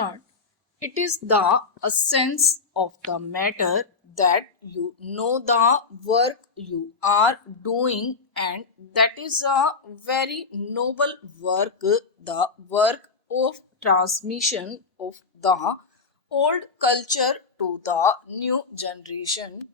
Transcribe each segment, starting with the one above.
Start. It is the essence of the matter that you know the work you are doing, and that is a very noble work, the work of transmission of the old culture to the new generation.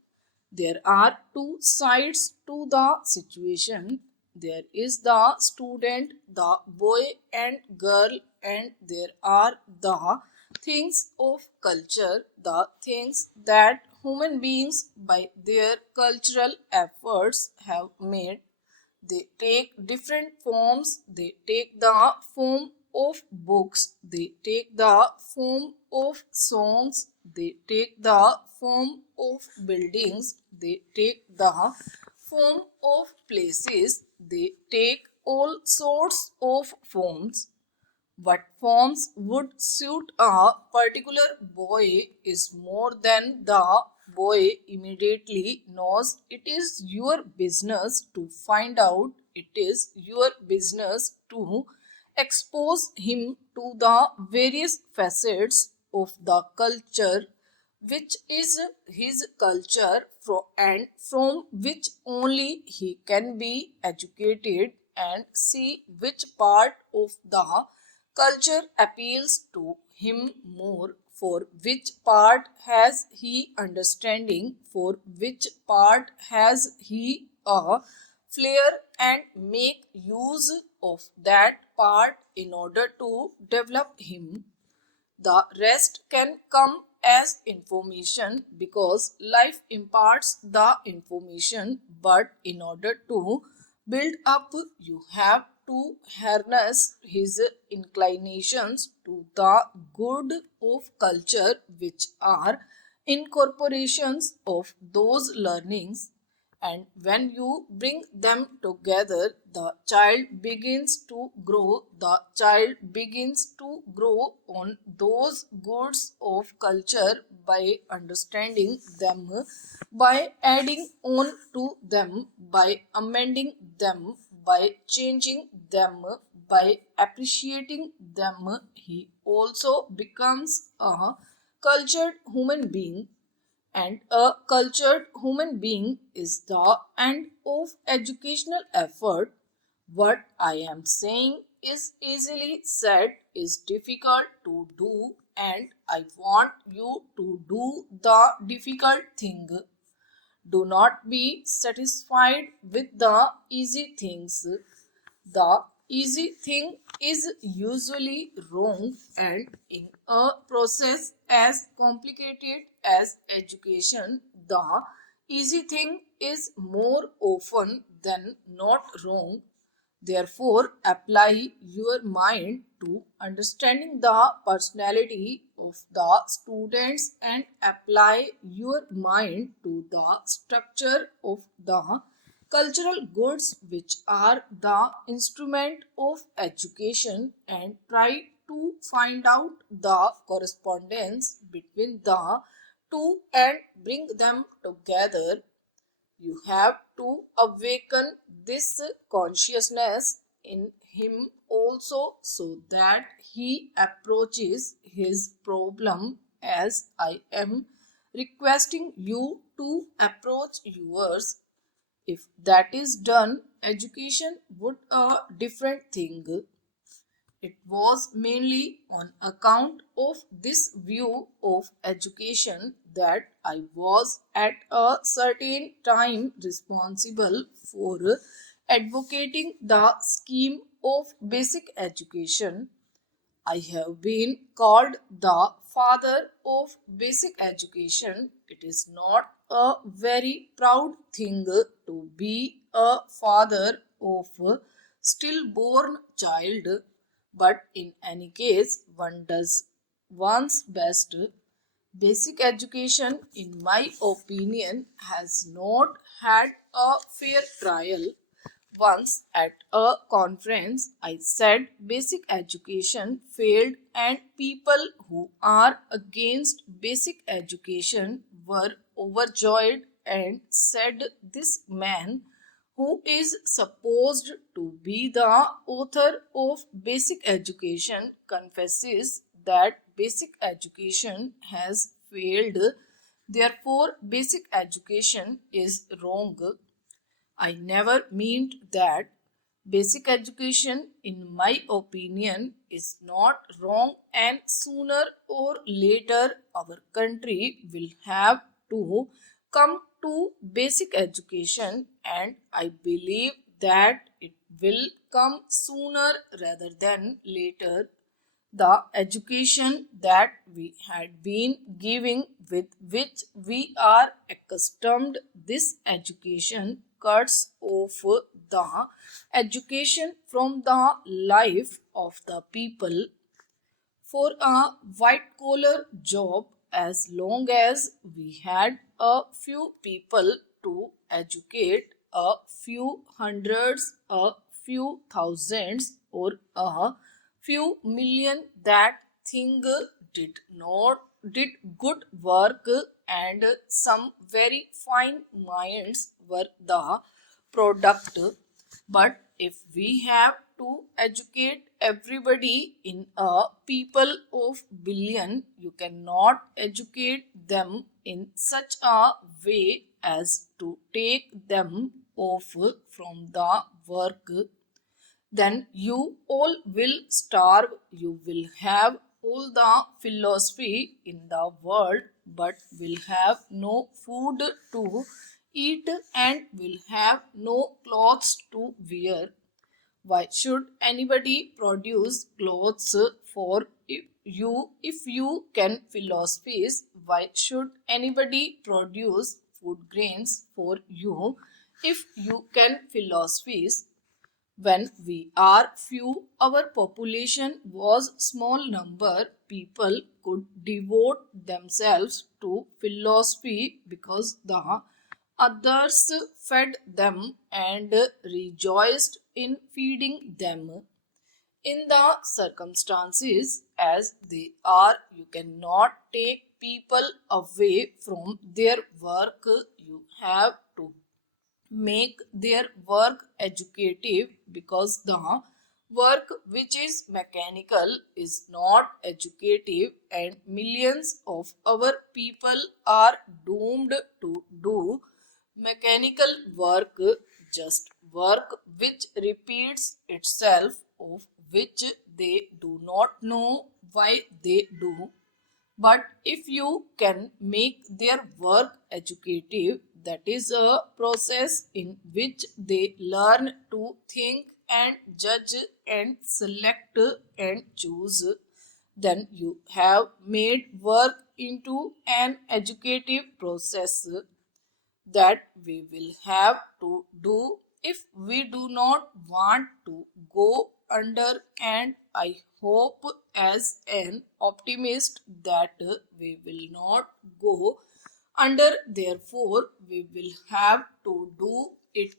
There are two sides to the situation. There is the student, the boy and girl, and there are the things of culture, the things that human beings by their cultural efforts have made. They take different forms. They take the form of books. They take the form of songs. They take the form of buildings. They take the form of places. They take all sorts of forms. What forms would suit a particular boy is more than the boy immediately knows. It is your business to find out. It is your business to expose him to the various facets of the culture, which is his culture and from which only he can be educated, and see which part of the culture appeals to him more, for which part has he understanding, for which part has he a flair, and make use of that part in order to develop him. The rest can come as information because life imparts the information, but in order to build up, you have to harness his inclinations to the good of culture, which are incorporations of those learnings, and when you bring them together, the child begins to grow. The child begins to grow on those goods of culture by understanding them, by adding on to them, by amending them, by changing them, by appreciating them. He also becomes a cultured human being, and a cultured human being is the end of educational effort. What I am saying is easily said, is difficult to do, and I want you to do the difficult thing. Do not be satisfied with the easy things. The easy thing is usually wrong, and in a process as complicated as education, the easy thing is more often than not wrong. Therefore, apply your mind to understanding the personality of the students, and apply your mind to the structure of the cultural goods which are the instrument of education, and try to find out the correspondence between the two and bring them together. You have to awaken this consciousness in him also, so that he approaches his problem as I am requesting you to approach yours. If that is done, education would a different thing. It was mainly on account of this view of education that I was at a certain time responsible for advocating the scheme of basic education. I have been called the father of basic education. It is not a very proud thing to be a father of a stillborn child, but in any case, one does one's best. Basic education, in my opinion, has not had a fair trial. Once at a conference, I said basic education failed, and people who are against basic education were overjoyed and said, this man, who is supposed to be the author of basic education, confesses that basic education has failed. Therefore, basic education is wrong. I never meant that. Basic education, in my opinion, is not wrong, and sooner or later our country will have to come to basic education, and I believe that it will come sooner rather than later. The education that we had been giving, with which we are accustomed, this education cuts off the education from the life of the people. For a white collar job, as long as we had a few people to educate, a few hundreds, a few thousands, or a few million, that thing did good work, and some very fine minds were the product. But if we have to educate everybody in a people of billion, you cannot educate them in such a way as to take them off from the work. Then you all will starve. You will have all the philosophy in the world, but will have no food to eat and will have no clothes to wear. Why should anybody produce clothes for you if you can philosophies? Why should anybody produce food grains for you if you can philosophies? When we are few, our population was small number, people could devote themselves to philosophy because the others fed them and rejoiced in feeding them. In the circumstances as they are, you cannot take people away from their work. You have to make their work educative, because the work which is mechanical is not educative, and millions of our people are doomed to do mechanical work, just work which repeats itself, of which they do not know why they do. But if you can make their work educative, that is a process in which they learn to think and judge and select and choose, then you have made work into an educative process that we will have to do if we do not want to go under. And I hope as an optimist that we will not go under, therefore we will have to do it.